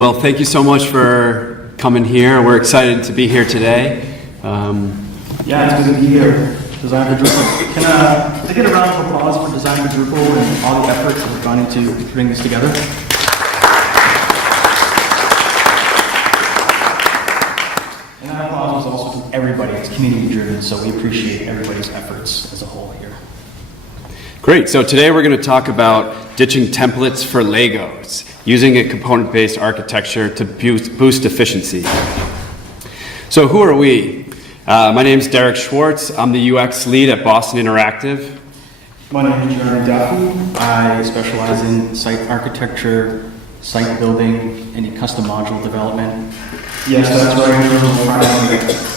Well, thank you so much for coming here. We're excited to be here today. Yeah, it's good to be here. Design for Drupal. Can I get a round of applause for Design for Drupal and all the efforts that we've gone into bring this together? And that applause was also from everybody. It's community driven, so we appreciate everybody's efforts as a whole here. Great. So today we're going to talk about ditching templates for Legos, using a component-based architecture to boost efficiency. So who are we? My name is Derek Schwarz. I'm the UX lead at Boston Interactive. My name is Jeremy Duffy. I specialize in site architecture, site building, any custom module development. Yes, that's right.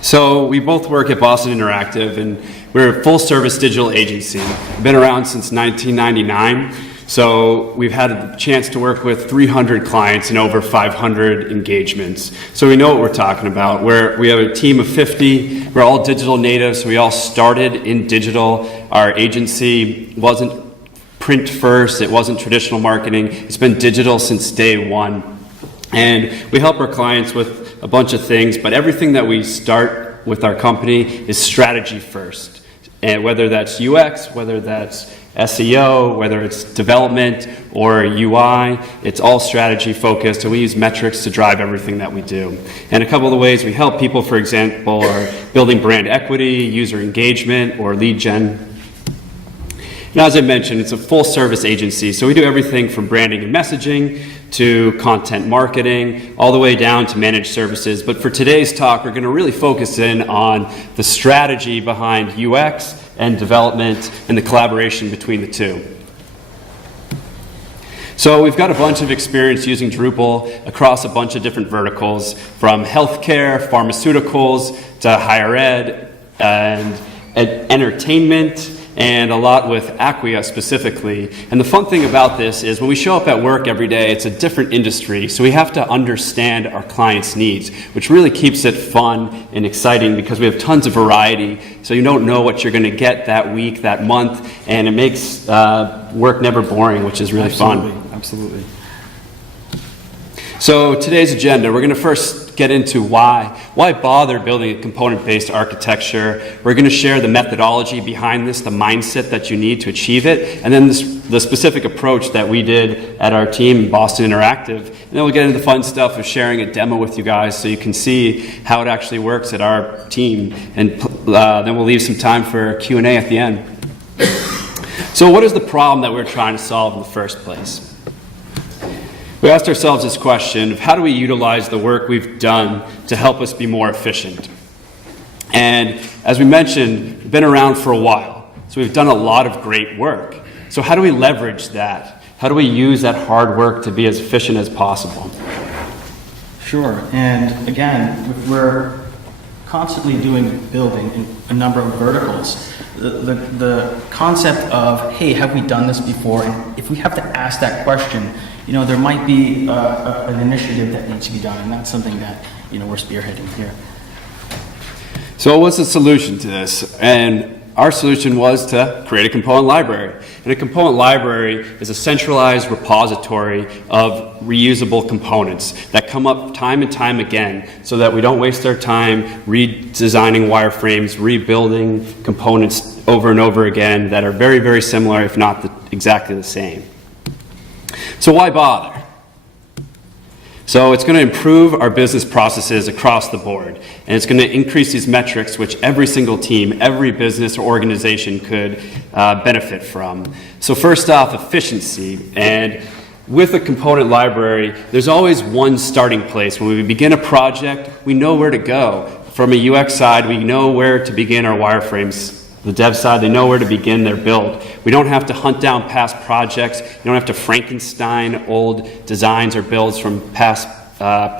So we both work at Boston Interactive, and we're a full-service digital agency. We've been around since 1999. So we've had a chance to work with 300 clients and over 500 engagements. So we know what we're talking about. We have a team of 50. We're all digital natives, so we all started in digital. Our agency wasn't print first. It wasn't traditional marketing. It's been digital since day one. And we help our clients with a bunch of things, but everything that we start with our company is strategy first. And whether that's UX, whether that's SEO, whether it's development or UI, it's all strategy focused, and we use metrics to drive everything that we do. And a couple of the ways we help people, for example, are building brand equity, user engagement, or lead gen. And as I mentioned, it's a full service agency, so we do everything from branding and messaging to content marketing, all the way down to managed services. But for today's talk, we're going to really focus in on the strategy behind UX and development and the collaboration between the two. So we've got a bunch of experience using Drupal across a bunch of different verticals, from healthcare, pharmaceuticals, to higher ed, and entertainment, and a lot with Acquia specifically. And the fun thing about this is when we show up at work every day, it's a different industry, so we have to understand our clients' needs, which really keeps it fun and exciting because we have tons of variety, so you don't know what you're going to get that week, that month, and it makes work never boring, which is really fun. Absolutely. So today's agenda, we're going to first get into why bother building a component-based architecture. We're going to share the methodology behind this, the mindset that you need to achieve it, and then the specific approach that we did at our team, Boston Interactive. And then we'll get into the fun stuff of sharing a demo with you guys so you can see how it actually works at our team. And then we'll leave some time for Q&A at the end. So what is the problem that we're trying to solve in the first place? We asked ourselves this question of how do we utilize the work we've done to help us be more efficient? And as we mentioned, we've been around for a while, so we've done a lot of great work. So how do we leverage that? How do we use that hard work to be as efficient as possible? Sure, and again, we're constantly building in a number of verticals. The concept of, hey, have we done this before? And if we have to ask that question, there might be an initiative that needs to be done, and that's something that, we're spearheading here. So what's the solution to this? And our solution was to create a component library. And a component library is a centralized repository of reusable components that come up time and time again so that we don't waste our time redesigning wireframes, rebuilding components over and over again that are very, very similar, if not exactly the same. So why bother? So it's going to improve our business processes across the board, and it's going to increase these metrics which every single team, every business or organization could benefit from. So first off, efficiency. And with a component library, there's always one starting place. When we begin a project, we know where to go. From a UX side, we know where to begin our wireframes. The dev side, they know where to begin their build. We don't have to hunt down past projects. You don't have to Frankenstein old designs or builds from past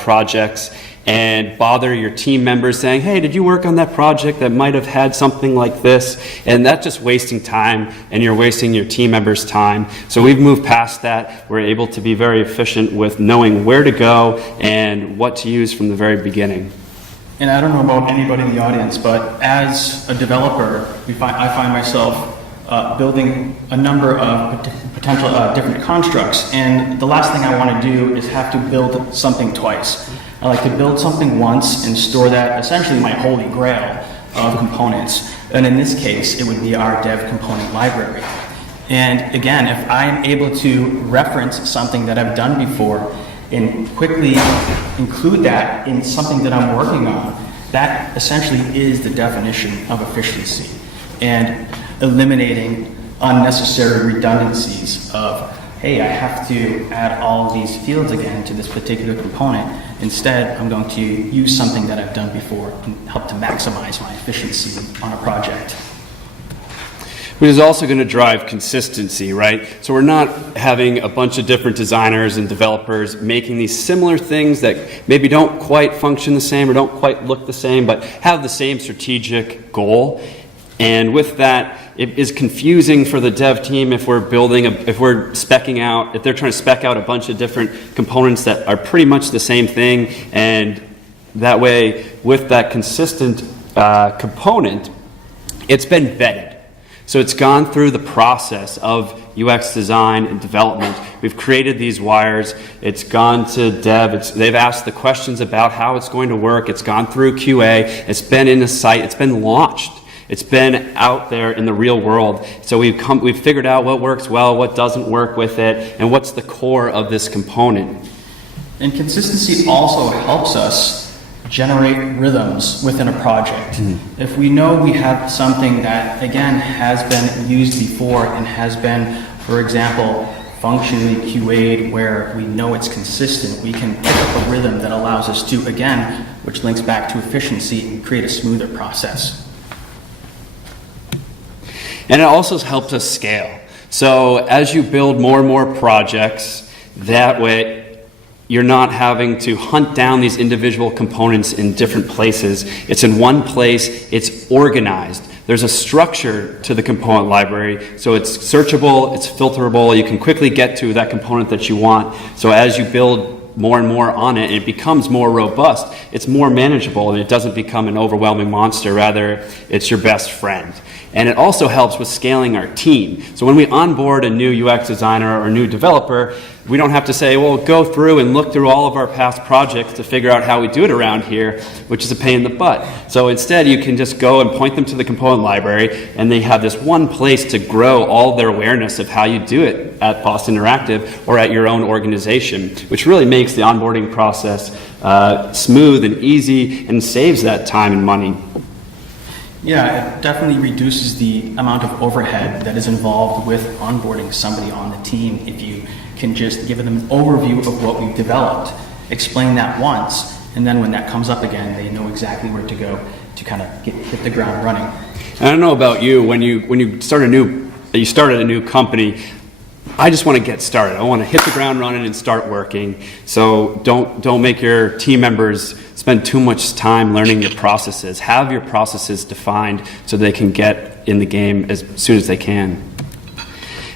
projects and bother your team members saying, hey, did you work on that project that might have had something like this? And that's just wasting time, and you're wasting your team members' time. So we've moved past that. We're able to be very efficient with knowing where to go and what to use from the very beginning. And I don't know about anybody in the audience, but as a developer, I find myself building a number of potential different constructs. And the last thing I want to do is have to build something twice. I like to build something once and store that, essentially my holy grail of components. And in this case, it would be our dev component library. And again, if I'm able to reference something that I've done before and quickly include that in something that I'm working on, that essentially is the definition of efficiency and eliminating unnecessary redundancies of, hey, I have to add all of these fields again to this particular component. Instead, I'm going to use something that I've done before and help to maximize my efficiency on a project. Which is also going to drive consistency, right? So we're not having a bunch of different designers and developers making these similar things that maybe don't quite function the same or don't quite look the same, but have the same strategic goal. And with that, it is confusing for the dev team if we're specking out, if they're trying to spec out a bunch of different components that are pretty much the same thing. And that way, with that consistent component, it's been vetted. So it's gone through the process of UX design and development. We've created these wires. It's gone to dev. They've asked the questions about how it's going to work. It's gone through QA. It's been in the site. It's been launched. It's been out there in the real world. So we've figured out what works well, what doesn't work with it, and what's the core of this component. And consistency also helps us generate rhythms within a project. If we know we have something that, again, has been used before and has been, for example, functionally QA'd where we know it's consistent, we can pick up a rhythm that allows us to, again, which links back to efficiency and create a smoother process. And it also helps us scale. So as you build more and more projects, that way you're not having to hunt down these individual components in different places. It's in one place, it's organized. There's a structure to the component library, so it's searchable, it's filterable, you can quickly get to that component that you want. So as you build more and more on it, and it becomes more robust, it's more manageable, and it doesn't become an overwhelming monster, rather it's your best friend. And it also helps with scaling our team. So when we onboard a new UX designer or a new developer, we don't have to say, well, go through and look through all of our past projects to figure out how we do it around here, which is a pain in the butt. So instead, you can just go and point them to the component library, and they have this one place to grow all their awareness of how you do it at Boston Interactive or at your own organization, which really makes the onboarding process smooth and easy and saves that time and money. Yeah, it definitely reduces the amount of overhead that is involved with onboarding somebody on the team if you can just give them an overview of what we've developed, explain that once, and then when that comes up again, they know exactly where to go to kind of hit the ground running. I don't know about you, when you started a new company, I just want to get started. I want to hit the ground running and start working. So don't make your team members spend too much time learning your processes. Have your processes defined so they can get in the game as soon as they can.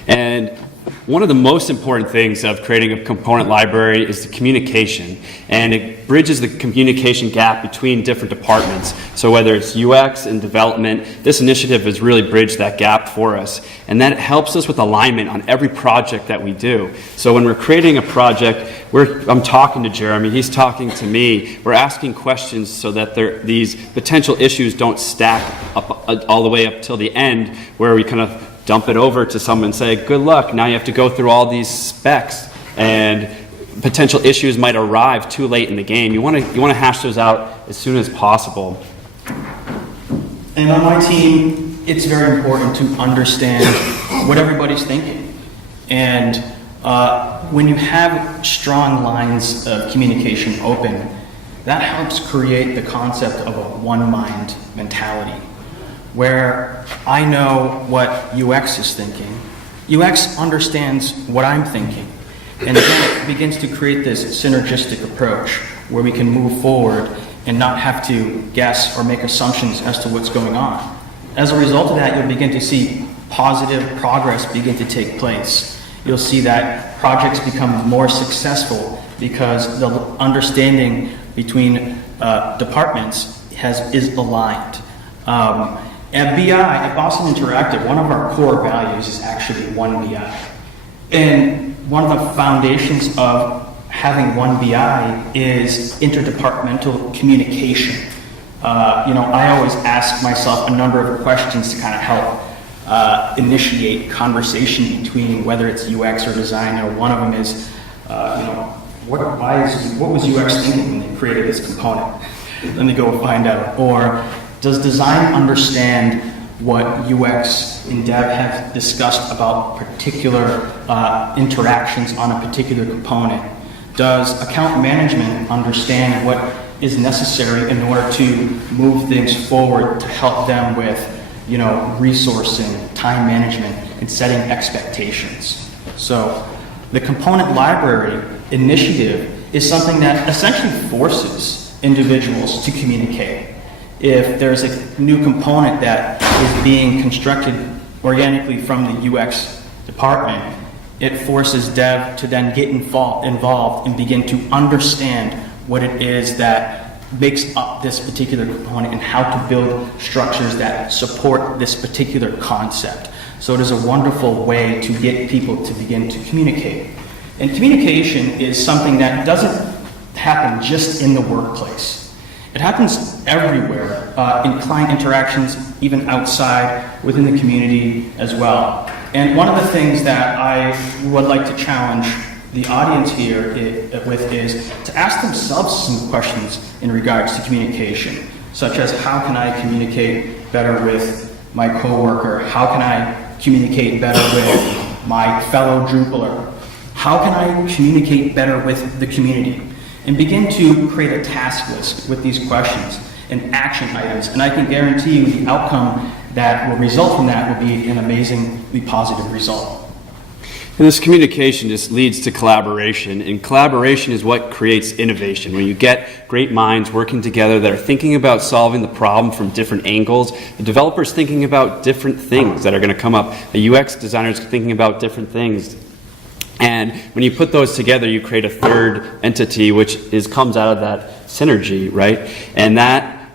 And one of the most important things of creating a component library is the communication, and it bridges the communication gap between different departments. So whether it's UX and development, this initiative has really bridged that gap for us, and that helps us with alignment on every project that we do. So when we're creating a project, I'm talking to Jeremy, he's talking to me, we're asking questions so that these potential issues don't stack up all the way up till the end, where we kind of dump it over to someone and say, good luck, now you have to go through all these specs, and potential issues might arrive too late in the game. You want to hash those out as soon as possible. And on my team, it's very important to understand what everybody's thinking. And when you have strong lines of communication open, that helps create the concept of a one-mind mentality, where I know what UX is thinking. UX understands what I'm thinking. And then it begins to create this synergistic approach where we can move forward and not have to guess or make assumptions as to what's going on. As a result of that, you'll begin to see positive progress begin to take place. You'll see that projects become more successful because the understanding between departments is aligned. At BI, at Boston Interactive, one of our core values is actually one BI. And one of the foundations of having one BI is interdepartmental communication. I always ask myself a number of questions to kind of help initiate conversation between whether it's UX or design. One of them is, what was UX thinking when they created this component? Let me go find out. Or does design understand what UX and dev have discussed about particular interactions on a particular component? Does account management understand what is necessary in order to move things forward to help them with, resourcing, time management, and setting expectations? So the component library initiative is something that essentially forces individuals to communicate. If there's a new component that is being constructed organically from the UX department, it forces dev to then get involved and begin to understand what it is that makes up this particular component and how to build structures that support this particular concept. So it is a wonderful way to get people to begin to communicate. And communication is something that doesn't happen just in the workplace. It happens everywhere, in client interactions, even outside, within the community as well. And one of the things that I would like to challenge the audience here with is to ask themselves some questions in regards to communication, such as how can I communicate better with my coworker? How can I communicate better with my fellow Drupaler? How can I communicate better with the community? And begin to create a task list with these questions and action items. And I can guarantee you the outcome that will result from that will be an amazingly positive result. And this communication just leads to collaboration, and collaboration is what creates innovation. When you get great minds working together that are thinking about solving the problem from different angles, the developer's thinking about different things that are going to come up, the UX designer's thinking about different things. And when you put those together, you create a third entity, which comes out of that synergy, right? And that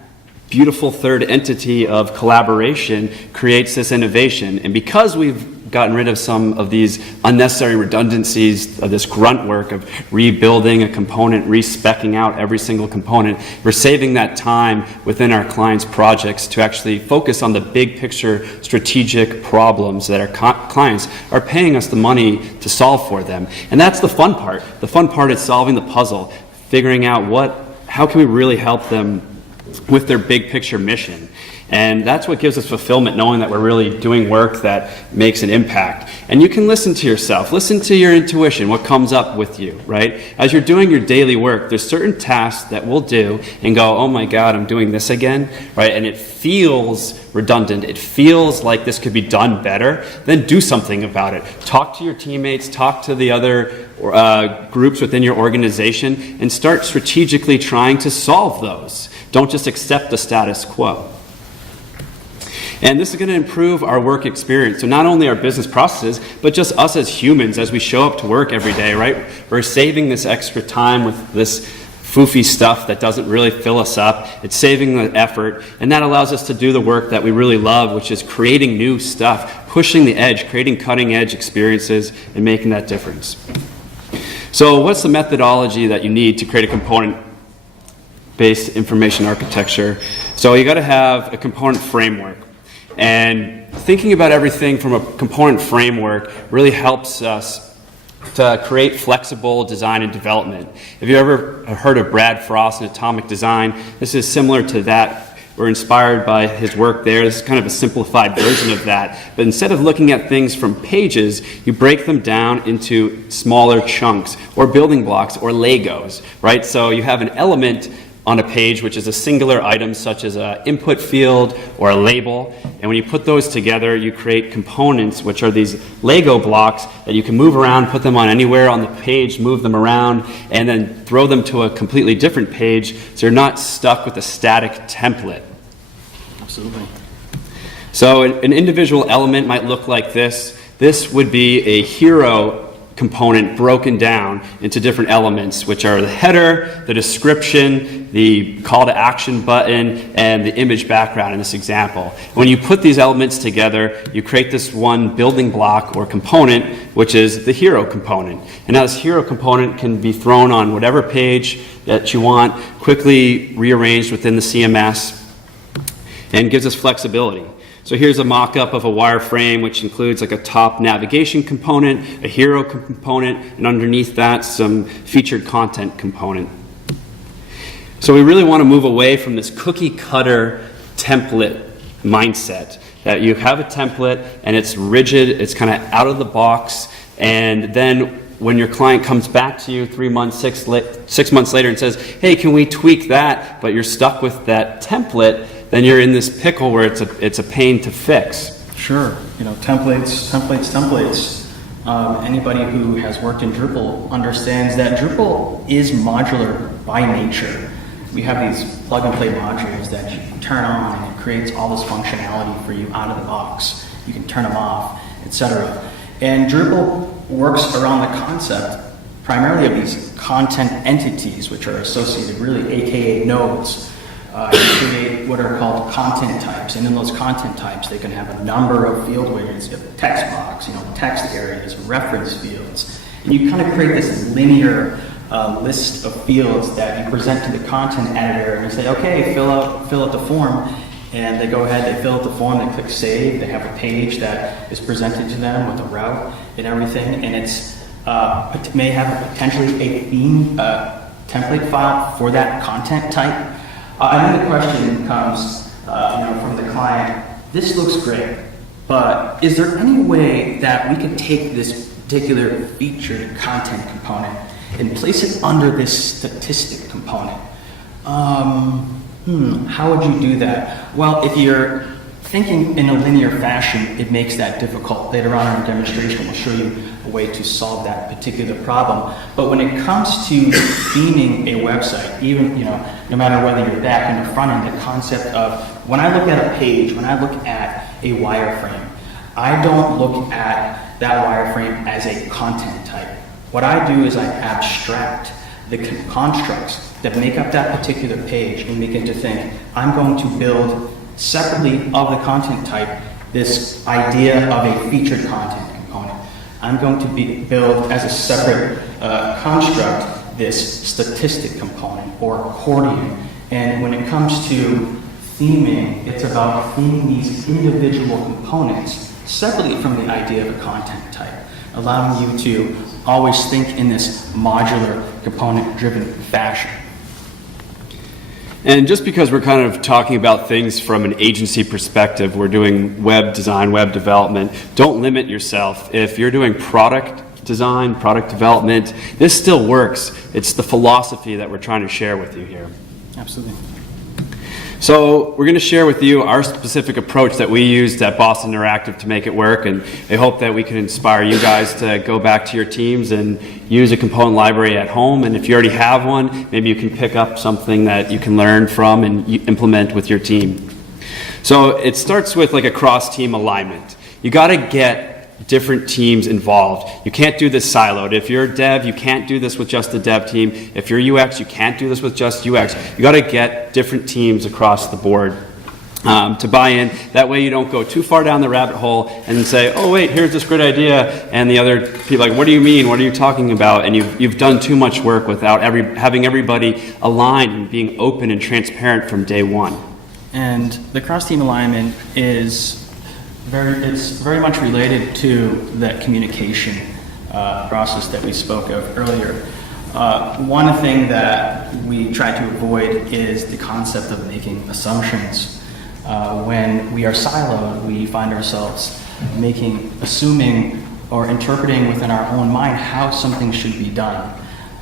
beautiful third entity of collaboration creates this innovation. And because we've gotten rid of some of these unnecessary redundancies of this grunt work of rebuilding a component, re-speccing out every single component, we're saving that time within our clients' projects to actually focus on the big picture strategic problems that our clients are paying us the money to solve for them. And that's the fun part. The fun part is solving the puzzle, figuring out how can we really help them with their big picture mission. And that's what gives us fulfillment, knowing that we're really doing work that makes an impact. And you can listen to yourself, listen to your intuition, what comes up with you, right? As you're doing your daily work, there's certain tasks that we'll do and go, oh my God, I'm doing this again, right? And it feels redundant. It feels like this could be done better. Then do something about it. Talk to your teammates, talk to the other groups within your organization, and start strategically trying to solve those. Don't just accept the status quo. And this is going to improve our work experience. So not only our business processes, but just us as humans as we show up to work every day, right? We're saving this extra time with this foofy stuff that doesn't really fill us up. It's saving the effort, and that allows us to do the work that we really love, which is creating new stuff, pushing the edge, creating cutting edge experiences, and making that difference. So what's the methodology that you need to create a component-based information architecture? So you got to have a component framework. And thinking about everything from a component framework really helps us to create flexible design and development. If you ever heard of Brad Frost and Atomic Design, this is similar to that. We're inspired by his work there. This is kind of a simplified version of that. But instead of looking at things from pages, you break them down into smaller chunks or building blocks or Legos, right? So you have an element on a page, which is a singular item such as an input field or a label. And when you put those together, you create components, which are these Lego blocks that you can move around, put them on anywhere on the page, move them around, and then throw them to a completely different page so you're not stuck with a static template. Absolutely. So an individual element might look like this. This would be a hero component broken down into different elements, which are the header, the description, the call to action button, and the image background in this example. When you put these elements together, you create this one building block or component, which is the hero component. And now this hero component can be thrown on whatever page that you want, quickly rearranged within the CMS, and gives us flexibility. So here's a mock-up of a wireframe, which includes like a top navigation component, a hero component, and underneath that, some featured content component. So we really want to move away from this cookie cutter template mindset, that you have a template and it's rigid, it's kind of out of the box, and then when your client comes back to you 3 months, 6 months later and says, hey, can we tweak that, but you're stuck with that template, then you're in this pickle where it's a pain to fix. Sure, templates. Anybody who has worked in Drupal understands that Drupal is modular by nature. We have these plug-and-play modules that you can turn on, and it creates all this functionality for you out of the box. You can turn them off, etc. And Drupal works around the concept primarily of these content entities, which are associated, really, aka nodes. You create what are called content types, and in those content types, they can have a number of field widgets, you have a text box, text areas, reference fields, and you kind of create this linear list of fields that you present to the content editor, and you say, okay, fill out the form, and they go ahead, they fill out the form, they click save, they have a page that is presented to them with a route and everything, and it may have potentially a theme template file for that content type. And then the question comes from the client, this looks great, but is there any way that we could take this particular featured content component and place it under this statistic component? How would you do that? Well, if you're thinking in a linear fashion, it makes that difficult. Later on in our demonstration, we'll show you a way to solve that particular problem. But when it comes to theming a website, even, no matter whether you're back in the front end, the concept of, when I look at a page, when I look at a wireframe, I don't look at that wireframe as a content type. What I do is I abstract the constructs that make up that particular page and begin to think, I'm going to build separately of the content type this idea of a featured content component. I'm going to build as a separate construct this statistic component or accordion. And when it comes to theming, it's about theming these individual components separately from the idea of a content type, allowing you to always think in this modular component-driven fashion. And just because we're kind of talking about things from an agency perspective, we're doing web design, web development, don't limit yourself. If you're doing product design, product development, this still works. It's the philosophy that we're trying to share with you here. Absolutely. So we're going to share with you our specific approach that we used at Boston Interactive to make it work, and I hope that we can inspire you guys to go back to your teams and use a component library at home. And if you already have one, maybe you can pick up something that you can learn from and implement with your team. So it starts with like a cross-team alignment. You got to get different teams involved. You can't do this siloed. If you're a dev, you can't do this with just the dev team. If you're UX, you can't do this with just UX. You got to get different teams across the board to buy in. That way you don't go too far down the rabbit hole and say, oh wait, here's this great idea, and the other people are like, what do you mean? What are you talking about? And you've done too much work without having everybody aligned and being open and transparent from day one. And the cross-team alignment is very much related to that communication process that we spoke of earlier. One thing that we try to avoid is the concept of making assumptions. When we are siloed, we find ourselves assuming or interpreting within our own mind how something should be done.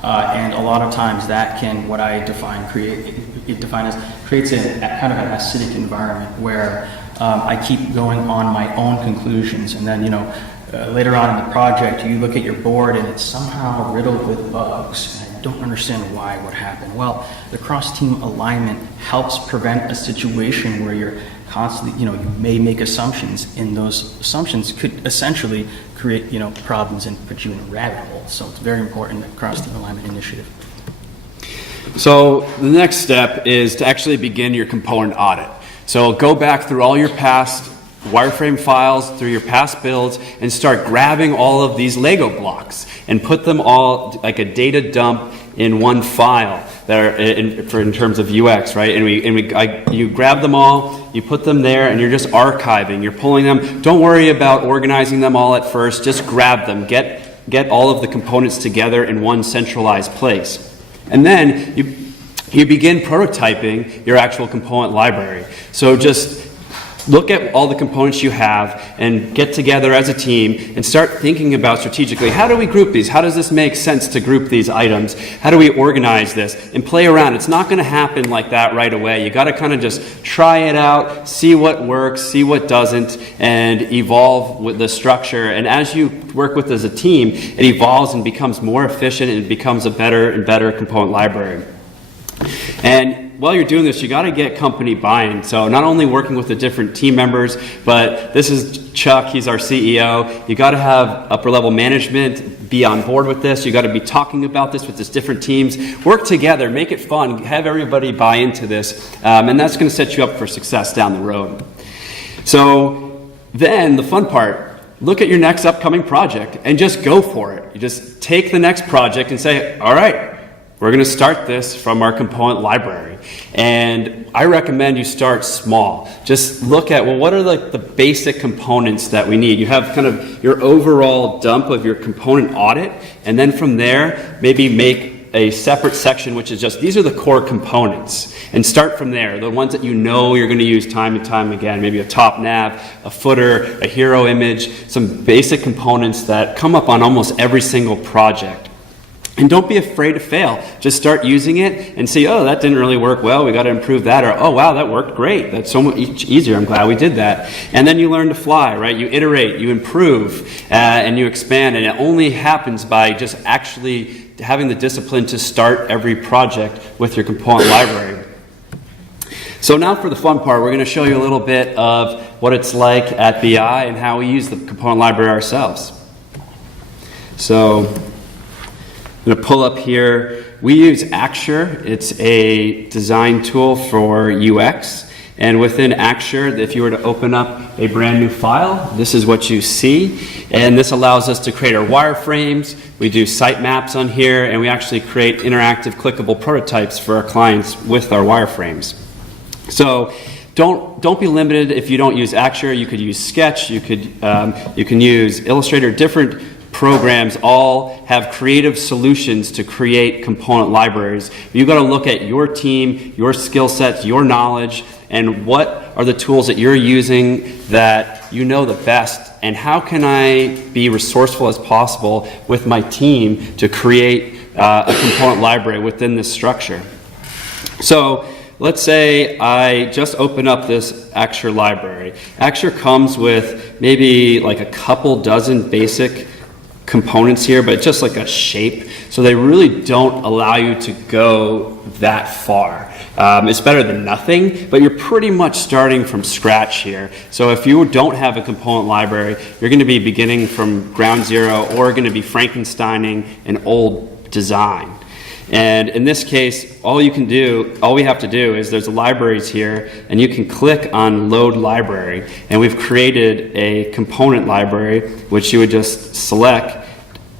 And a lot of times that can, what I creates a kind of an acidic environment where I keep going on my own conclusions, and then later on in the project you look at your board and it's somehow riddled with bugs, don't understand why, what happened. Well, the cross-team alignment helps prevent a situation where you're constantly, you may make assumptions, and those assumptions could essentially create, problems and put you in a rabbit hole. So it's very important, that cross-team alignment initiative. So the next step is to actually begin your component audit. So go back through all your past wireframe files, through your past builds, and start grabbing all of these Lego blocks and put them all like a data dump in one file that are in terms of UX, right? And you grab them all, you put them there, and you're just archiving. You're pulling them. Don't worry about organizing them all at first. Just grab them. Get all of the components together in one centralized place. And then you begin prototyping your actual component library. So just look at all the components you have and get together as a team and start thinking about strategically, how do we group these? How does this make sense to group these items? How do we organize this? And play around. It's not going to happen like that right away. You got to kind of just try it out, see what works, see what doesn't, and evolve with the structure. And as you work with as a team, it evolves and becomes more efficient, and it becomes a better and better component library. And while you're doing this, you got to get company buy-in. So not only working with the different team members, but this is Chuck, he's our CEO. You got to have upper level management be on board with this. You got to be talking about this with these different teams. Work together, make it fun, have everybody buy into this, and that's going to set you up for success down the road. So then the fun part, look at your next upcoming project and just go for it. You just take the next project and say, all right, we're going to start this from our component library. And I recommend you start small. Just look at, well, what are the basic components that we need? You have kind of your overall dump of your component audit, and then from there, maybe make a separate section which is just, these are the core components. And start from there, the ones that you know you're going to use time and time again, maybe a top nav, a footer, a hero image, some basic components that come up on almost every single project. And don't be afraid to fail. Just start using it and see, oh, that didn't really work well, we got to improve that, or oh, wow, that worked great, that's so much easier, I'm glad we did that. And then you learn to fly, right? You iterate, you improve, and you expand, and it only happens by just actually having the discipline to start every project with your component library. So now for the fun part, we're going to show you a little bit of what it's like at BI and how we use the component library ourselves. So I'm going to pull up here. We use Axure. It's a design tool for UX. And within Axure, if you were to open up a brand new file, this is what you see. And this allows us to create our wireframes. We do sitemaps on here, and we actually create interactive clickable prototypes for our clients with our wireframes. So don't be limited if you don't use Axure. You could use Sketch. You can use Illustrator. Different programs all have creative solutions to create component libraries. You've got to look at your team, your skill sets, your knowledge, and what are the tools that you're using that you know the best, and how can I be resourceful as possible with my team to create a component library within this structure. So let's say I just open up this Axure library. Axure comes with maybe like a couple dozen basic components here, but just like a shape. So they really don't allow you to go that far. It's better than nothing, but you're pretty much starting from scratch here. So if you don't have a component library, you're going to be beginning from ground zero, or going to be Frankensteining an old design. And in this case, all we have to do is there's libraries here, and you can click on load library, and we've created a component library which you would just select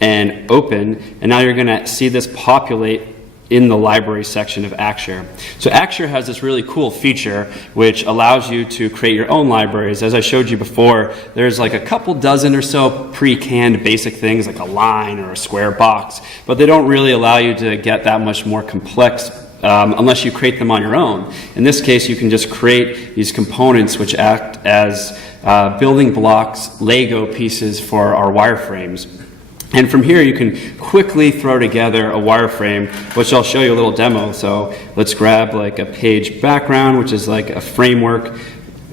and open, and now you're going to see this populate in the library section of Axure. So Axure has this really cool feature which allows you to create your own libraries. As I showed you before, there's like a couple dozen or so pre-canned basic things like a line or a square box, but they don't really allow you to get that much more complex unless you create them on your own. In this case, you can just create these components which act as building blocks, Lego pieces for our wireframes. And from here, you can quickly throw together a wireframe, which I'll show you a little demo. So let's grab like a page background, which is like a framework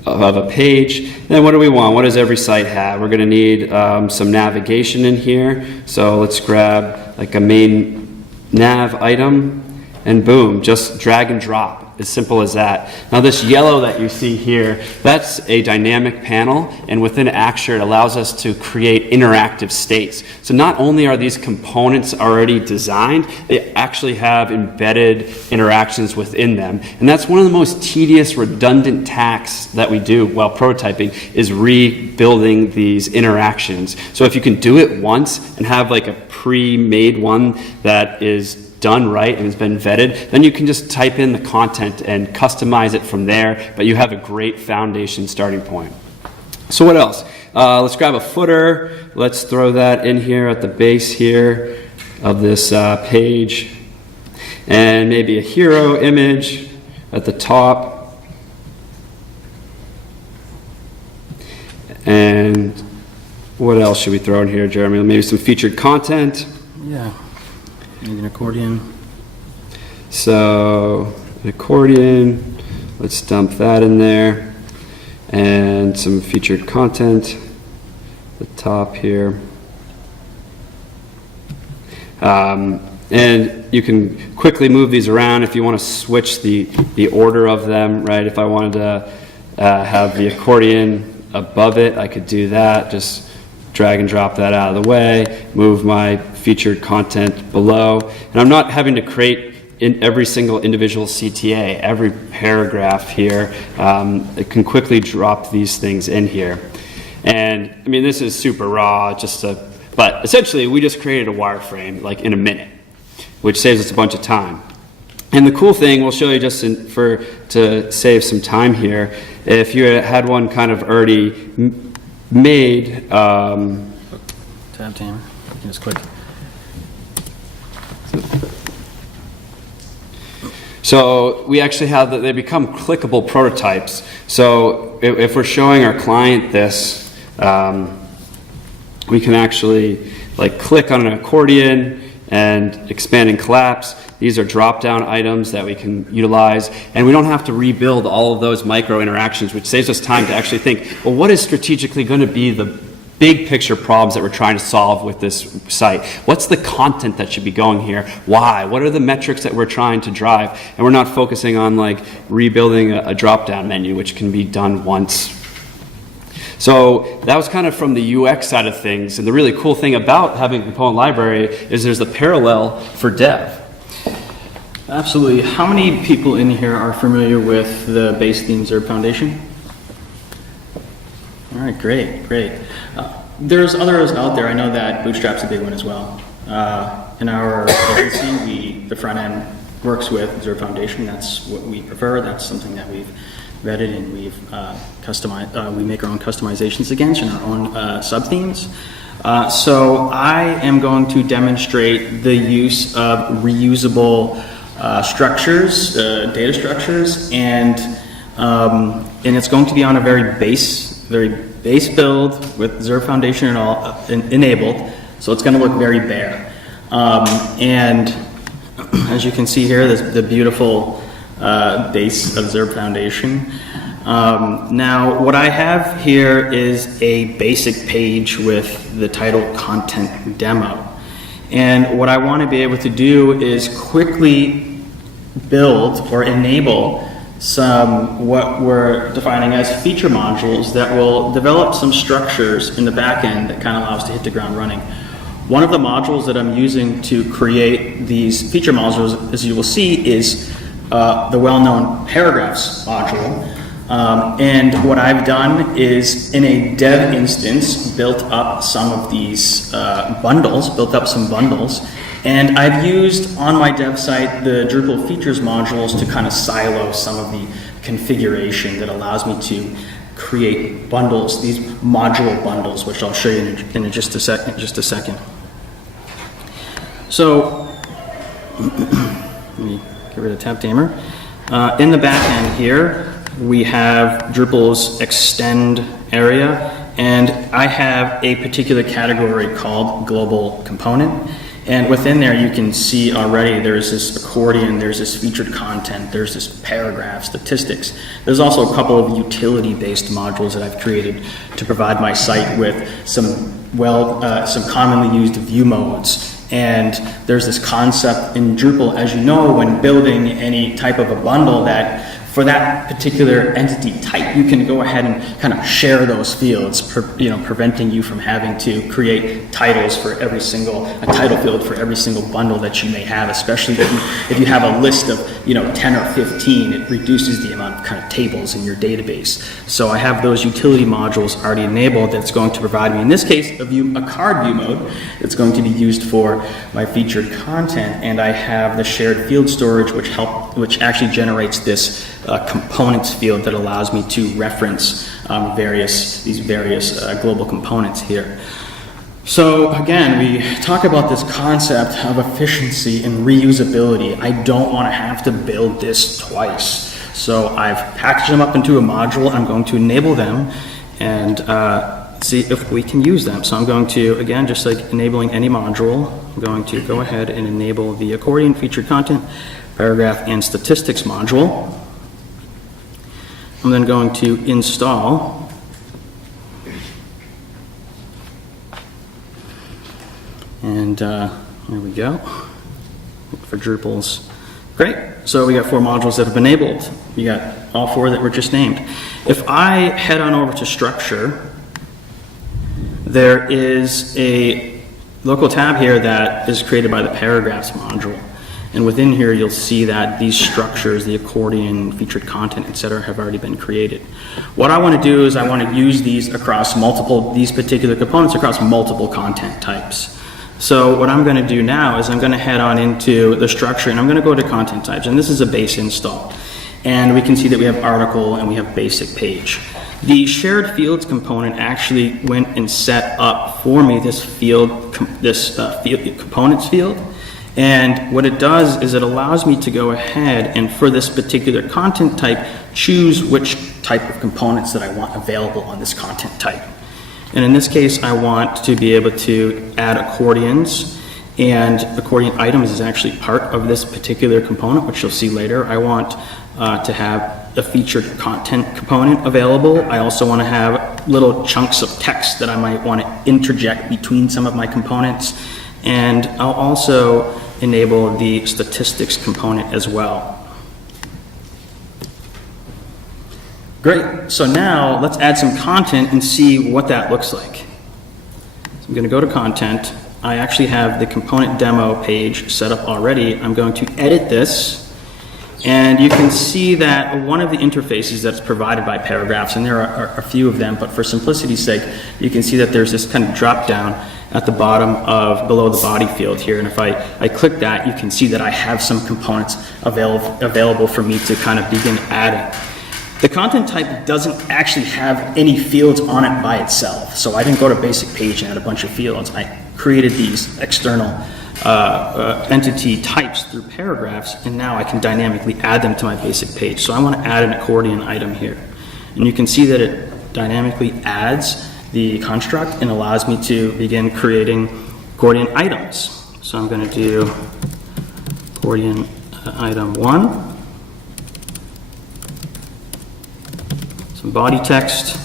of a page. Then what do we want? What does every site have? We're going to need some navigation in here. So let's grab like a main nav item, and boom, just drag and drop. As simple as that. Now this yellow that you see here, that's a dynamic panel, and within Axure it allows us to create interactive states. So not only are these components already designed, they actually have embedded interactions within them. And that's one of the most tedious, redundant tasks that we do while prototyping, is rebuilding these interactions. So if you can do it once and have like a pre-made one that is done right and has been vetted, then you can just type in the content and customize it from there, but you have a great foundation starting point. So what else? Let's grab a footer. Let's throw that in here at the base here of this page. And maybe a hero image at the top. And what else should we throw in here, Jeremy? Maybe some featured content. Yeah. Maybe an accordion. So, an accordion, let's dump that in there. And some featured content at the top here. And you can quickly move these around if you want to switch the order of them, right? If I wanted to have the accordion above it, I could do that. Just drag and drop that out of the way, move my featured content below, and I'm not having to create in every single individual CTA, every paragraph here. It can quickly drop these things in here. And I mean, this is super raw, but essentially we just created a wireframe like in a minute, which saves us a bunch of time. And the cool thing, we'll show you just to save some time here, if you had one kind of already made. Tab team. You can just click. So we actually have they become clickable prototypes. So if we're showing our client this, we can actually like click on an accordion and expand and collapse. These are drop-down items that we can utilize, and we don't have to rebuild all of those micro interactions, which saves us time to actually think, well, what is strategically going to be the big picture problems that we're trying to solve with this site? What's the content that should be going here? Why? What are the metrics that we're trying to drive? And we're not focusing on like rebuilding a drop-down menu, which can be done once. So that was kind of from the UX side of things. And the really cool thing about having a component library is there's a parallel for dev. Absolutely. How many people in here are familiar with the base theme Zurb Foundation? All right, great. There's others out there. I know that Bootstrap's a big one as well. In our agency, the front end works with Zurb Foundation. That's what we prefer. That's something that we've vetted and we've customized. We make our own customizations against and our own sub-themes. So I am going to demonstrate the use of reusable structures, data structures, and it's going to be on a very base build with Zurb Foundation and all enabled. So it's going to look very bare. And as you can see here, the beautiful base of Zurb Foundation. Now, what I have here is a basic page with the title Content Demo. And what I want to be able to do is quickly build or enable some what we're defining as feature modules that will develop some structures in the back end that kind of allow us to hit the ground running. One of the modules that I'm using to create these feature modules, as you will see, is the well-known paragraphs module. And what I've done is in a dev instance built up some of these built up some bundles. And I've used on my dev site the Drupal features modules to kind of silo some of the configuration that allows me to create bundles, these module bundles, which I'll show you in just a second. So let me get rid of tab tamer. In the back end here, we have Drupal's extend area, and I have a particular category called global component. And within there, you can see already there's this accordion, there's this featured content, there's this paragraph, statistics. There's also a couple of utility-based modules that I've created to provide my site with some commonly used view modes And there's this concept in Drupal, as you know, when building any type of a bundle, that for that particular entity type, you can go ahead and kind of share those fields, preventing you from having to create titles for a title field for every single bundle that you may have, especially if you have a list of, 10 or 15, it reduces the amount of kind of tables in your database. So I have those utility modules already enabled that's going to provide me, in this case, a card view mode that's going to be used for my featured content, and I have the shared field storage, which actually generates this components field that allows me to reference these various global components here. So again, we talk about this concept of efficiency and reusability. I don't want to have to build this twice. So I've packaged them up into a module. I'm going to enable them and see if we can use them. So I'm going to, again, just like enabling any module, I'm going to go ahead and enable the accordion featured content, paragraph, and statistics module. I'm then going to install and there we go for Drupal's. Great, so we got 4 modules that have been enabled. We got all 4 that were just named. If I head on over to structure, there is a local tab here that is created by the paragraphs module. And within here, you'll see that these structures, the accordion, featured content, etc., have already been created. What I want to do is I want to use these particular components across multiple content types. So what I'm going to do now is I'm going to head on into the structure, and I'm going to go to content types, and this is a base install. And we can see that we have article and we have basic page. The shared fields component actually went and set up for me this components field. And what it does is it allows me to go ahead and for this particular content type, choose which type of components that I want available on this content type. And in this case, I want to be able to add accordions, and accordion items is actually part of this particular component, which you'll see later. I want to have a featured content component available. I also want to have little chunks of text that I might want to interject between some of my components. And I'll also enable the statistics component as well. Great, so now let's add some content and see what that looks like. So I'm going to go to content. I actually have the component demo page set up already. I'm going to edit this, and you can see that one of the interfaces that's provided by paragraphs, and there are a few of them, but for simplicity's sake, you can see that there's this kind of drop down at the bottom of below the body field here, and if I click that, you can see that I have some components available for me to kind of begin adding. The content type doesn't actually have any fields on it by itself, so I didn't go to basic page and add a bunch of fields. I created these external entity types through paragraphs, and now I can dynamically add them to my basic page. So I want to add an accordion item here, and you can see that it dynamically adds the construct and allows me to begin creating accordion items. So I'm going to do accordion item 1. Some body text.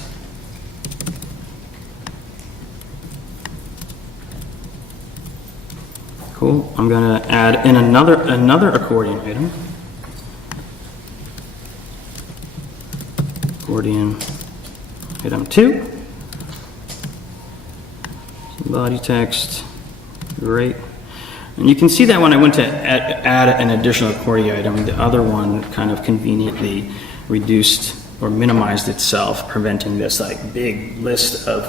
Cool. I'm going to add in another accordion item. Accordion item 2. Some body text. Great. And you can see that when I went to add an additional accordion item, the other one kind of conveniently reduced or minimized itself, preventing this like big list of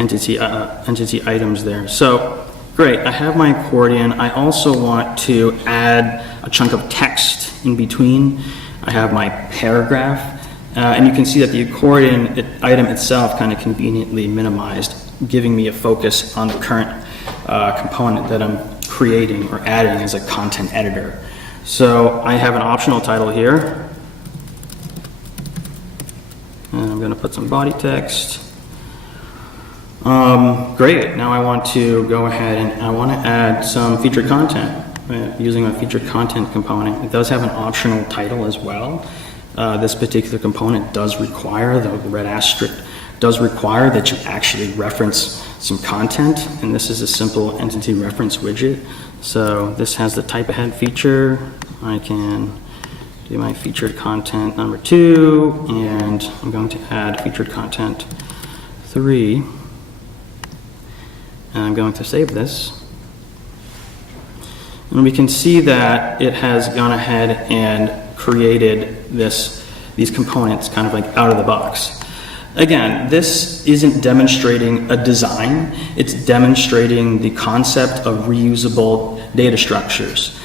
entity items there. So great, I have my accordion. I also want to add a chunk of text in between. I have my paragraph, and you can see that the accordion item itself kind of conveniently minimized, giving me a focus on the current component that I'm creating or adding as a content editor. So I have an optional title here. And I'm going to put some body text. Great, now I want to go ahead and I want to add some featured content using my featured content component. It does have an optional title as well. This particular component does require the red asterisk does require that you actually reference some content, and this is a simple entity reference widget. So this has the type ahead feature. I can do my featured content number 2, and I'm going to add featured content 3, and I'm going to save this. And we can see that it has gone ahead and created these components kind of like out of the box. Again, this isn't demonstrating a design, it's demonstrating the concept of reusable data structures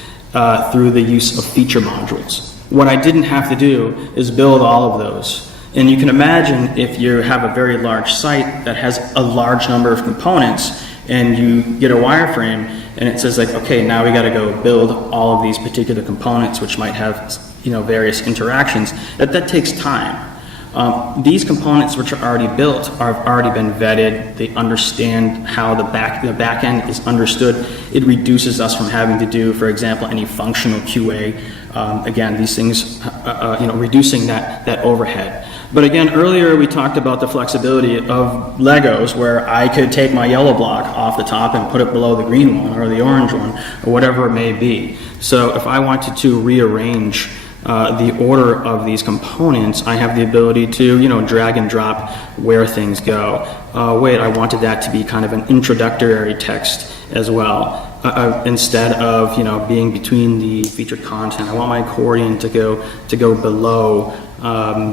through the use of feature modules. What I didn't have to do is build all of those. And you can imagine if you have a very large site that has a large number of components and you get a wireframe and it says like, okay, now we got to go build all of these particular components which might have, you know, various interactions, that takes time. These components which are already built have already been vetted. They understand how the back end is understood. It reduces us from having to do, for example, any functional QA. Again, these things, reducing that overhead. But again, earlier we talked about the flexibility of Legos, where I could take my yellow block off the top and put it below the green one or the orange one or whatever it may be. So if I wanted to rearrange the order of these components, I have the ability to, you know, drag and drop where things go. Wait, I wanted that to be kind of an introductory text as well. Instead of, you know, being between the featured content, I want my accordion to go below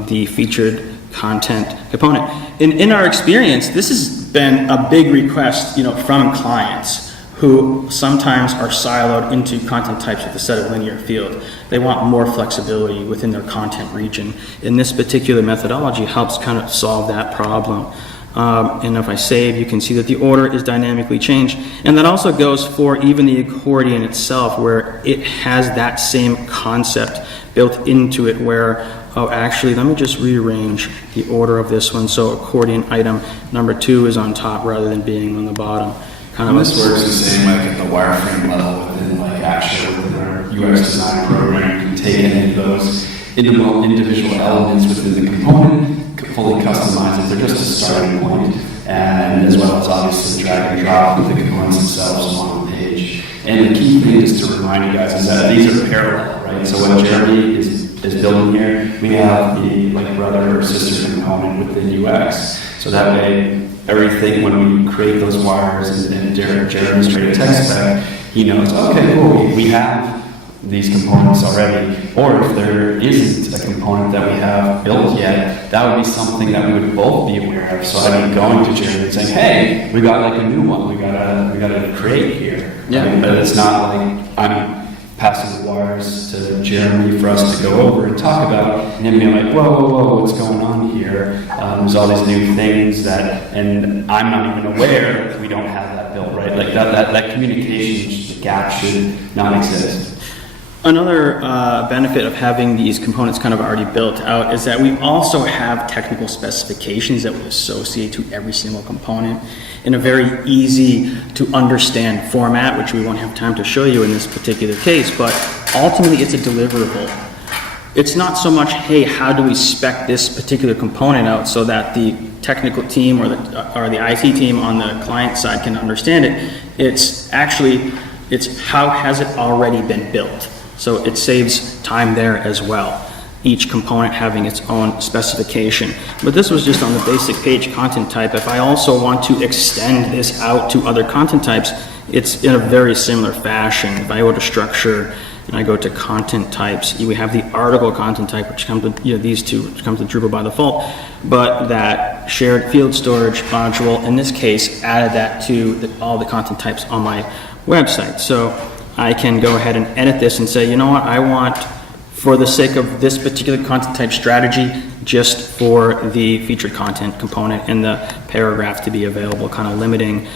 the featured content component. In our experience, this has been a big request, you know, from clients who sometimes are siloed into content types with a set of linear field. They want more flexibility within their content region. And this particular methodology helps kind of solve that problem. And if I save, you can see that the order is dynamically changed. And that also goes for even the accordion itself, where it has that same concept built into it where, oh, actually, let me just rearrange the order of this one. So accordion item number 2 is on top rather than being on the bottom. And this works the same like at the wireframe level within like Actual, within our UX design program. You can take any of those individual elements within the component, fully customize it. They're just a starting point, and as well as obviously drag and drop with the components themselves on the page. And the key thing is to remind you guys is that these are parallel, right? So what Jeremy is building here, we have the like brother or sister component within UX. So that way, everything when we create those wires and Jeremy's create a tech spec, he knows, okay, cool, we have these components already, or if there isn't a component that we have built yet, that would be something that we would both be aware of. So I'd be going to Jeremy and saying, hey, we got like a new one, we gotta create here. Yeah. Right? But it's not like I'm passing the wires to Jeremy for us to go over and talk about, and him being like, whoa, what's going on here? There's all these new things and I'm not even aware that we don't have that built, right? Like that communication gap should not exist. Another benefit of having these components kind of already built out is that we also have technical specifications that we associate to every single component in a very easy to understand format, which we won't have time to show you in this particular case, but ultimately it's a deliverable. It's not so much, hey, how do we spec this particular component out so that the technical team or the IT team on the client side can understand it. It's how has it already been built. So it saves time there as well, each component having its own specification. But this was just on the basic page content type. If I also want to extend this out to other content types, it's in a very similar fashion. If I go to structure and I go to content types, we have the article content type, which comes with these two, which comes with Drupal by default, but that shared field storage module, in this case, added that to all the content types on my website. So I can go ahead and edit this and say, you know what, I want, for the sake of this particular content type strategy, just for the featured content component and the paragraph to be available, kind of limiting,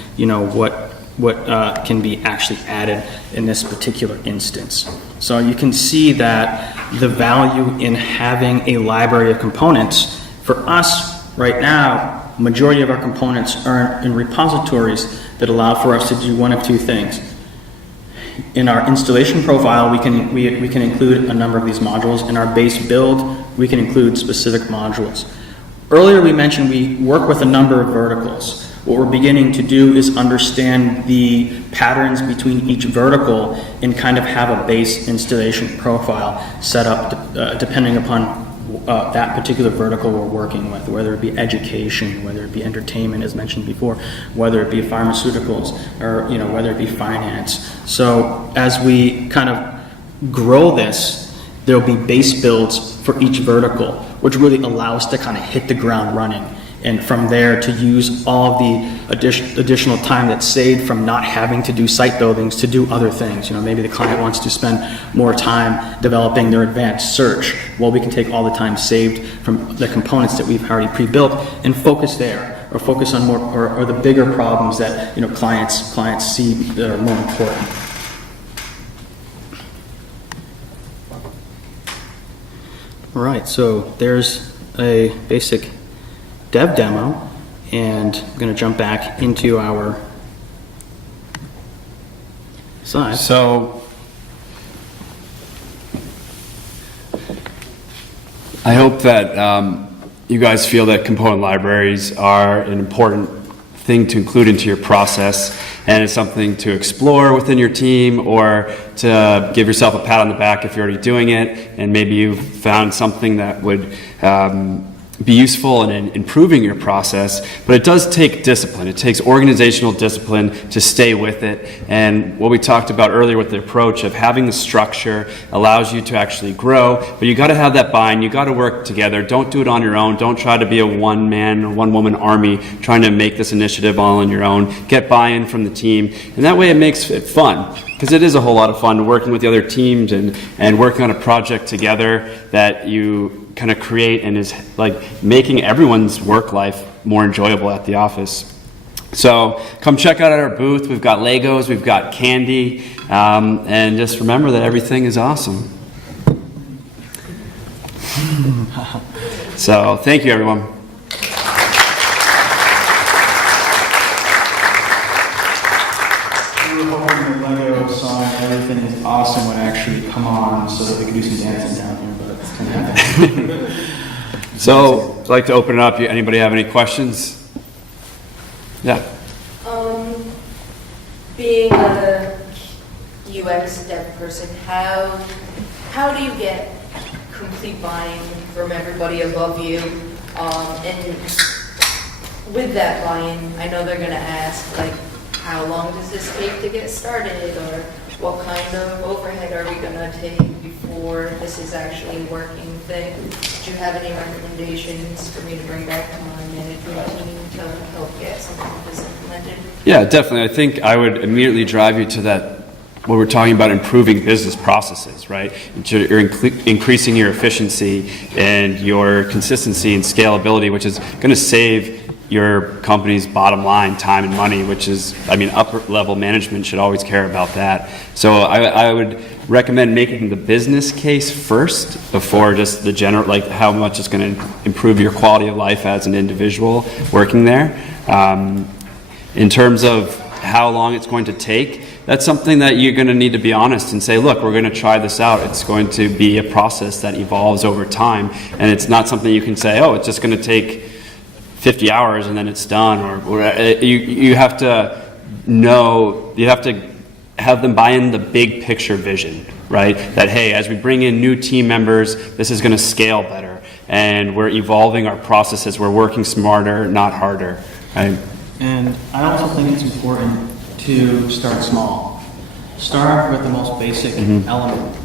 what can be actually added in this particular instance. So you can see that the value in having a library of components, for us right now, majority of our components are in repositories that allow for us to do one of two things. In our installation profile, we can include a number of these modules. In our base build, we can include specific modules. earlier we mentioned we work with a number of verticals. What we're beginning to do is understand the patterns between each vertical and kind of have a base installation profile set up depending upon that particular vertical we're working with, whether it be education, whether it be entertainment, as mentioned before, whether it be pharmaceuticals, or whether it be finance. So as we kind of grow this, there'll be base builds for each vertical, which really allow us to kind of hit the ground running. And from there to use all of the additional time that's saved from not having to do site buildings to do other things. Maybe the client wants to spend more time developing their advanced search. Well, we can take all the time saved from the components that we've already pre-built and focus there, or focus on more or the bigger problems that clients see that are more important. All right, so there's a basic dev demo, and I'm going to jump back into our side. So I hope that you guys feel that component libraries are an important thing to include into your process, and it's something to explore within your team, or to give yourself a pat on the back if you're already doing it, and maybe you've found something that would be useful in improving your process. But it does take discipline. It takes organizational discipline to stay with it. And what we talked about earlier with the approach of having the structure allows you to actually grow, but you got to have that buy-in. You got to work together. Don't do it on your own. Don't try to be a one-man or one-woman army trying to make this initiative all on your own. Get buy-in from the team, and that way it makes it fun. Because it is a whole lot of fun working with the other teams and working on a project together that you kind of create, and is like making everyone's work life more enjoyable at the office. So come check out our booth. We've got Legos, we've got candy, and just remember that everything is awesome. So thank you, everyone. Everything is awesome would actually come on so that we could do some dancing down here, but it's going to happen. So I'd like to open it up. Anybody have any questions? Yeah. Being a UX dev person, how do you get complete buy-in from everybody above you? And with that buy-in, I know they're going to ask, like, how long does this take to get started, or what kind of overhead are we going to take before this is actually a working thing? Do you have any recommendations for me to bring back to my management team to help get something like this implemented? Yeah, definitely. I think I would immediately drive you to that, what we're talking about, improving business processes, right? You're increasing your efficiency and your consistency and scalability, which is going to save your company's bottom line, time and money, which is, upper level management should always care about that. So I would recommend making the business case first before just the general, like how much it's going to improve your quality of life as an individual working there. In terms of how long it's going to take, that's something that you're going to need to be honest and say, look, we're going to try this out. It's going to be a process that evolves over time, and it's not something you can say, oh, it's just going to take 50 hours and then it's done, or you have to know, you have to have them buy in the big picture vision, right? That, hey, as we bring in new team members, this is going to scale better, and we're evolving our processes, we're working smarter, not harder, right? And I also think it's important to start small. Start with the most basic element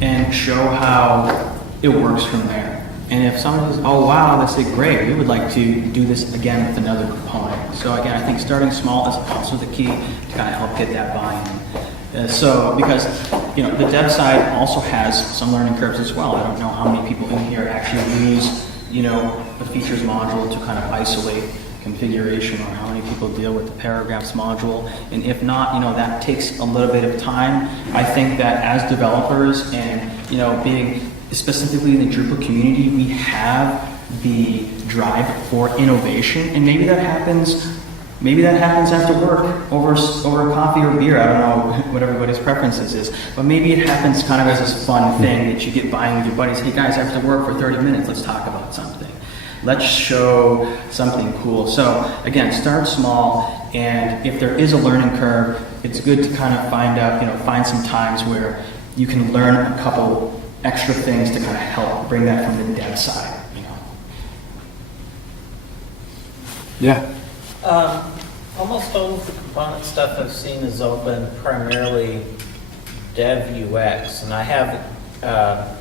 and show how it works from there. And if someone says, oh wow, that's great, we would like to do this again with another component. So again, I think starting small is also the key to kind of help get that buy-in. Because the dev side also has some learning curves as well. I don't know how many people in here actually use the features module to kind of isolate configuration, or how many people deal with the paragraphs module. And if not, that takes a little bit of time. I think that as developers and being specifically in the Drupal community, we have the drive for innovation, and maybe that happens after work over coffee or beer. I don't know what everybody's preferences is, but maybe it happens kind of as this fun thing that you get by with your buddies. Hey guys, after work for 30 minutes, let's talk about something. Let's show something cool. So again, start small, and if there is a learning curve, it's good to kind of find some times where you can learn a couple extra things to kind of help bring that from the dev side, Yeah. Almost all of the component stuff I've seen is open, primarily dev UX, and I have,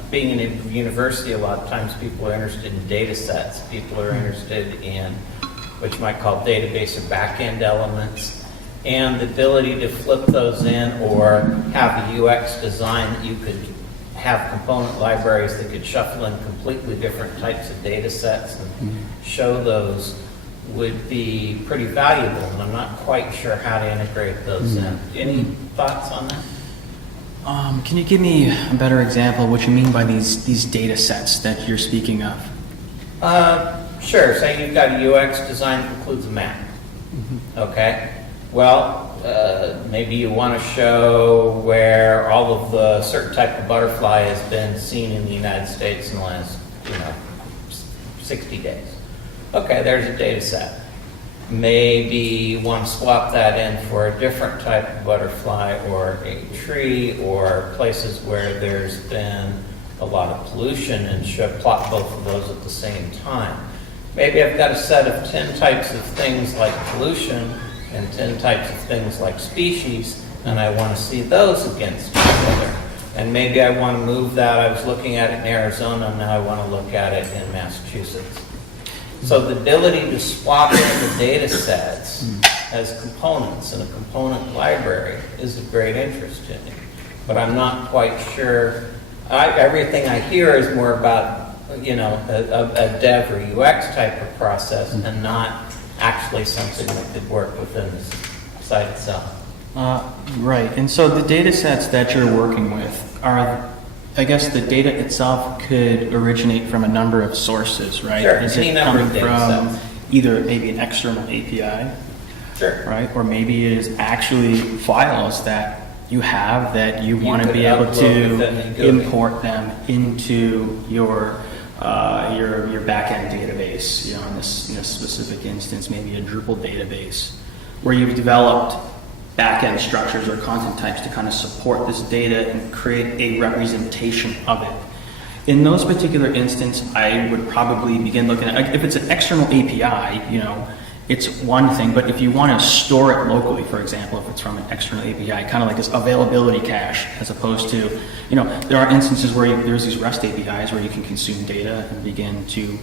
being in a university, a lot of times people are interested in data sets. People are interested in what you might call database or back-end elements, and the ability to flip those in or have a UX design that you could have component libraries that could shuffle in completely different types of data sets and show those would be pretty valuable, and I'm not quite sure how to integrate those in. Any thoughts on that? Can you give me a better example of what you mean by these data sets that you're speaking of? Sure. Say you've got a UX design that includes a map. Okay. Well, maybe you want to show where all of the certain type of butterfly has been seen in the United States in the last, 60 days. Okay, there's a data set. Maybe you want to swap that in for a different type of butterfly or a tree or places where there's been a lot of pollution and should plot both of those at the same time. Maybe I've got a set of 10 types of things like pollution and 10 types of things like species, and I want to see those against each other. And maybe I want to move that. I was looking at it in Arizona, and now I want to look at it in Massachusetts. So the ability to swap in the data sets as components in a component library is of great interest to me. But I'm not quite sure. Everything I hear is more about, a dev or UX type of process and not actually something that could work within the site itself. Right. And so the data sets that you're working with are, I guess the data itself could originate from a number of sources, right? Sure, Is any it number coming of data from sets. either maybe an external API, Sure. right? Or maybe it is actually files that you have that you want to could be able upload within the to GUI. import them into your backend database. In this specific instance, maybe a Drupal database, where you've developed backend structures or content types to kind of support this data and create a representation of it. In those particular instances, I would probably begin looking at, if it's an external API, it's one thing, but if you want to store it locally, for example, if it's from an external API, kind of like this availability cache, as opposed to, there are instances where there's these REST APIs where you can consume data and begin to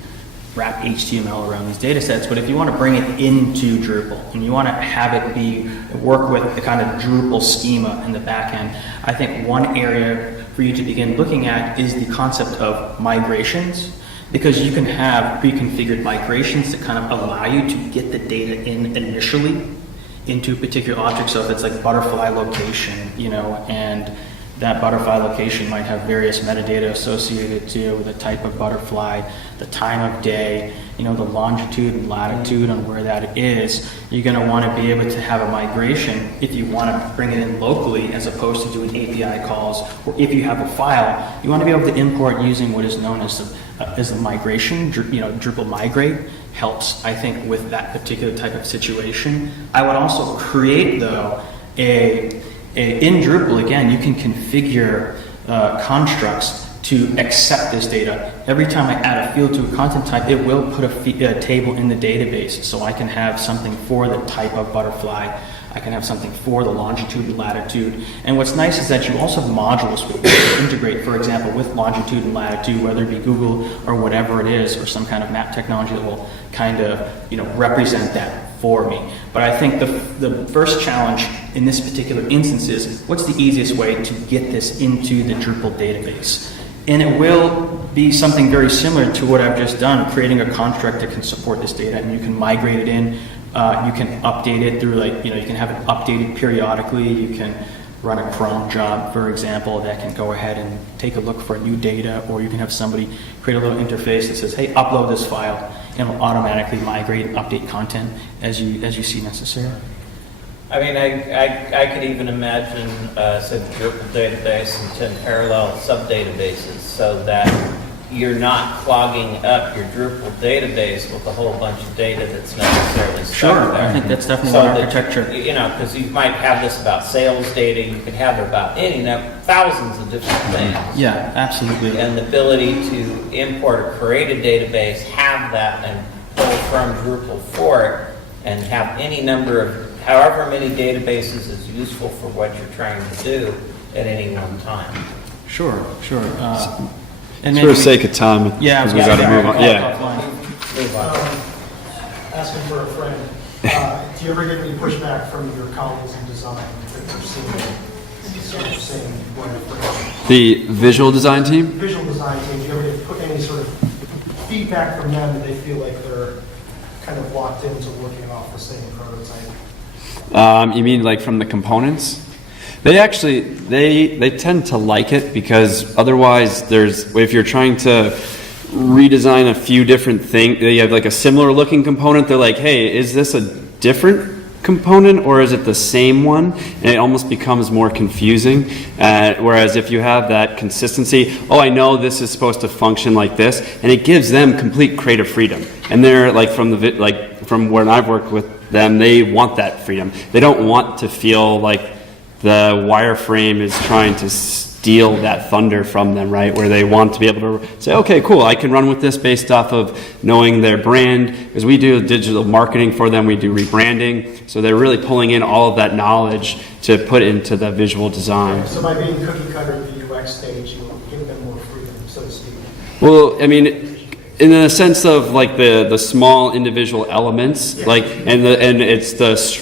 wrap HTML around these data sets. But if you want to bring it into Drupal and you want to have it work with the kind of Drupal schema in the back end, I think one area for you to begin looking at is the concept of migrations, because you can have pre-configured migrations that kind of allow you to get the data in initially into a particular object. So if it's like butterfly location, and that butterfly location might have various metadata associated to the type of butterfly, the time of day, the longitude and latitude on where that is. You're going to want to be able to have a migration if you want to bring it in locally, as opposed to doing API calls. Or if you have a file, you want to be able to import using what is known as the migration. Drupal migrate helps, I think, with that particular type of situation. I would also create, though, in Drupal, again, you can configure constructs to accept this data. Every time I add a field to a content type, it will put a table in the database. So I can have something for the type of butterfly. I can have something for the longitude and latitude. And what's nice is that you also have modules with which to integrate, for example, with longitude and latitude, whether it be Google or whatever it is, or some kind of map technology that will kind of, represent that for me. But I think the first challenge in this particular instance is, what's the easiest way to get this into the Drupal database? And it will be something very similar to what I've just done, creating a construct that can support this data, and you can migrate it in. You can update it through you can have it updated periodically. You can run a cron job, for example, that can go ahead and take a look for new data, or you can have somebody create a little interface that says, hey, upload this file, and it'll automatically migrate and update content as you see necessary. I mean, I could even imagine say the Drupal database and 10 parallel sub-databases, so that you're not clogging up your Drupal database with a whole bunch of data that's necessarily stuck Sure, there. I think that's definitely So one that, architecture. you know, because you might have this about sales data, you could have it about thousands of different things. Yeah, absolutely. And the ability to import or create a database, have that, and pull from Drupal for it, and have any number of, however many databases is useful for what you're trying to do at any one time. Sure. And For the sake of time, yeah, I was because we gonna gotta say, move on. I'll Yeah. offline. Move on. Asking for a friend, do you ever get any pushback from your colleagues in design that they're seeing, sort of saying, wireframe? The visual design team? Visual design team, do you ever get put any sort of feedback from them that they feel like they're kind of locked into working off the same prototype? You mean like from the components? They actually, they tend to like it because otherwise if you're trying to redesign a few different things, you have like a similar looking component, they're like, hey, is this a different component or is it the same one? And it almost becomes more confusing. Whereas if you have that consistency, oh, I know this is supposed to function like this, and it gives them complete creative freedom. And they're like from when I've worked with them, they want that freedom. They don't want to feel like the wireframe is trying to steal that thunder from them, right? Where they want to be able to say, okay, cool, I can run with this based off of knowing their brand. Because we do digital marketing for them, we do rebranding. So they're really pulling in all of that knowledge to put into the visual design. So by being cookie cutter at the UX stage, you give them more freedom, so to speak. Well, I mean, in the sense of like the small individual elements, Yeah. like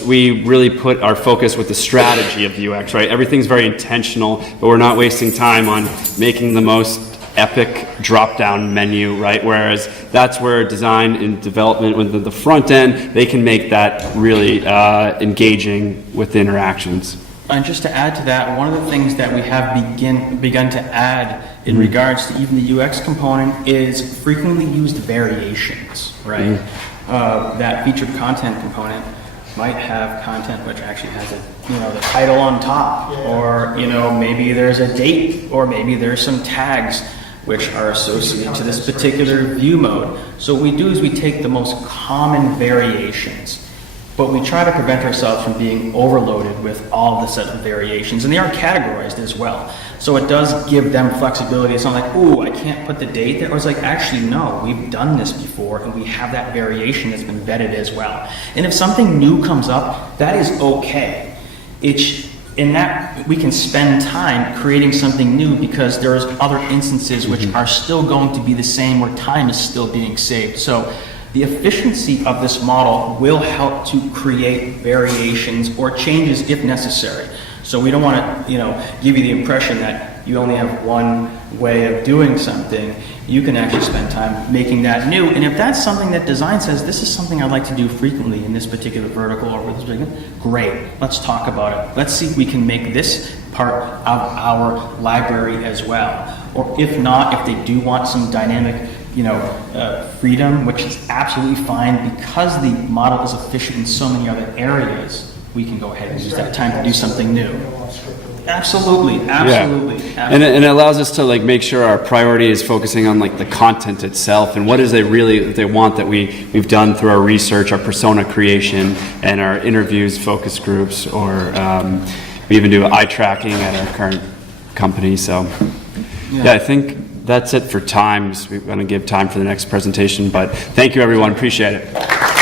we really put our focus with the strategy of the UX, right? Everything's very intentional, but we're not wasting time on making the most epic drop-down menu, right? Whereas that's where design and development with the front end, they can make that really engaging with the interactions. And just to add to that, one of the things that we have begun to add in regards to even the UX component is frequently used variations, right? That featured content component might have content which actually has the title on top, or maybe there's a date, or maybe there's some tags which are associated to this particular view mode. So what we do is we take the most common variations, but we try to prevent ourselves from being overloaded with all the set of variations, and they are categorized as well. So it does give them flexibility. It's not like, ooh, I can't put the date there. Or it's like, actually, no, we've done this before, and we have that variation that's been vetted as well. And if something new comes up, that is okay. In that, we can spend time creating something new because there's other instances which are still going to be the same, where time is still being saved. So the efficiency of this model will help to create variations or changes if necessary. So we don't want to, give you the impression that you only have one way of doing something. You can actually spend time making that new. And if that's something that design says, this is something I'd like to do frequently in this particular vertical or with this particular, great, let's talk about it. Let's see if we can make this part of our library as well. Or if not, if they do want some dynamic freedom, which is absolutely fine because the model is efficient in so many other areas, we can go ahead and use that time to do something new. Absolutely. Yeah. And it allows us to like make sure our priority is focusing on like the content itself and what is they want that we've done through our research, our persona creation, and our interviews, focus groups, or we even do eye tracking at our current company. So yeah, I think that's it for time. We're going to give time for the next presentation, but thank you everyone. Appreciate it.